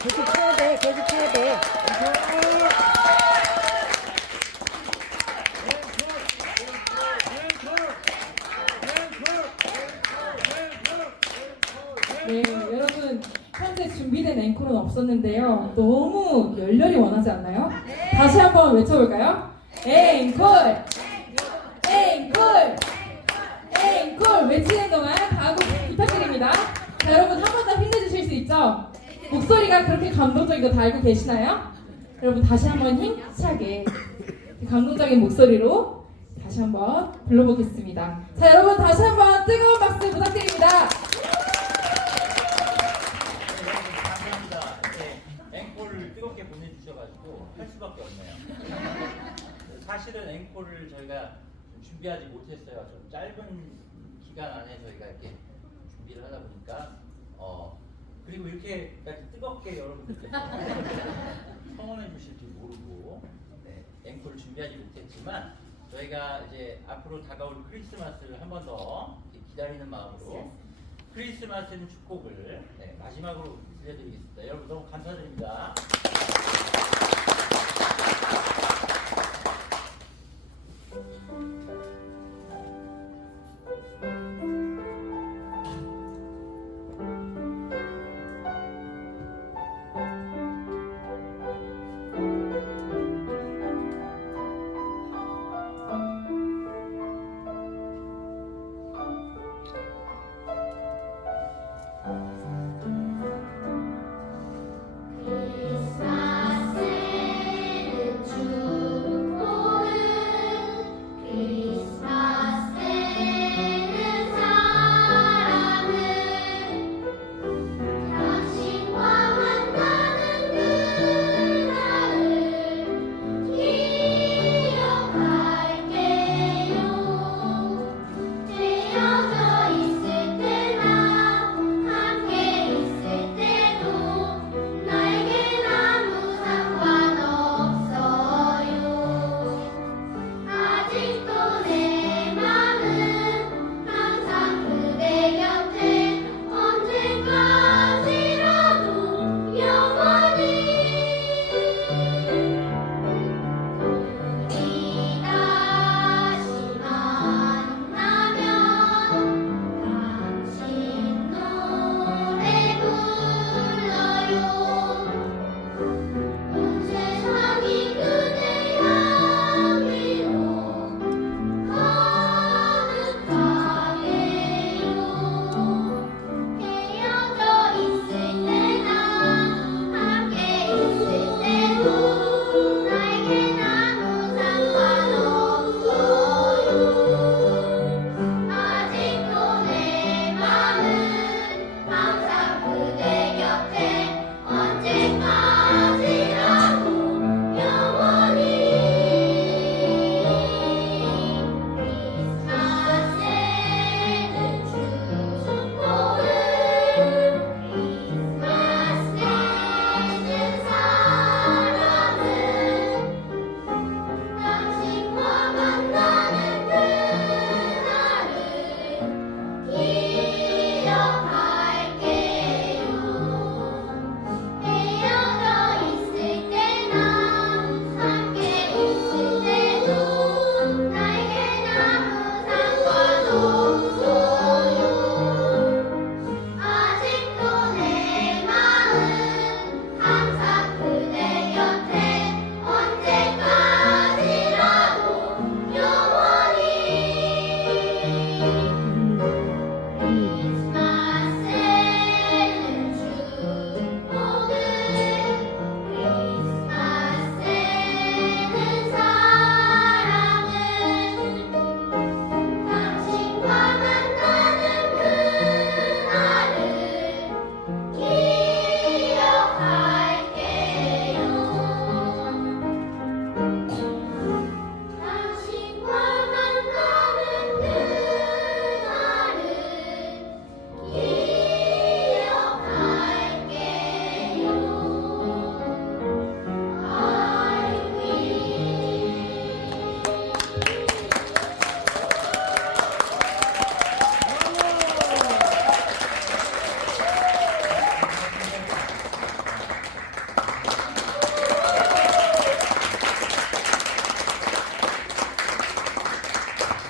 계속 쳐야 돼, 계속 쳐야 돼. 네, 여러분 현재 준비된 앵콜은 없었는데요. 너무 열렬히 원하지 않나요? 다시 한번 외쳐볼까요? 앵콜! 앵콜! 앵콜! 외치는 동안 각오 부탁드립니다. 자, 여러분 목소리가 그렇게 감동적인 거 다 알고 계시나요? 여러분 다시 한번 힘차게 감동적인 목소리로 다시 한번 불러보겠습니다. 자, 여러분 다시 한번 뜨거운 박수 부탁드립니다. 감사합니다. 네, 앵콜을 뜨겁게 보내주셔가지고 할 수밖에 없네요. 사실은 앵콜을 저희가 좀 준비하지 못했어요. 좀 짧은 기간 안에 저희가 이렇게 준비를 하다 보니까 어 그리고 이렇게까지 뜨겁게 여러분들께 성원해 주실 줄 모르고 네, 앵콜을 준비하지 못했지만 저희가 이제 앞으로 다가올 크리스마스를 한 번 더 기다리는 마음으로 크리스마스는 축복을 네, 마지막으로 들려드리겠습니다. 여러분 너무 감사드립니다.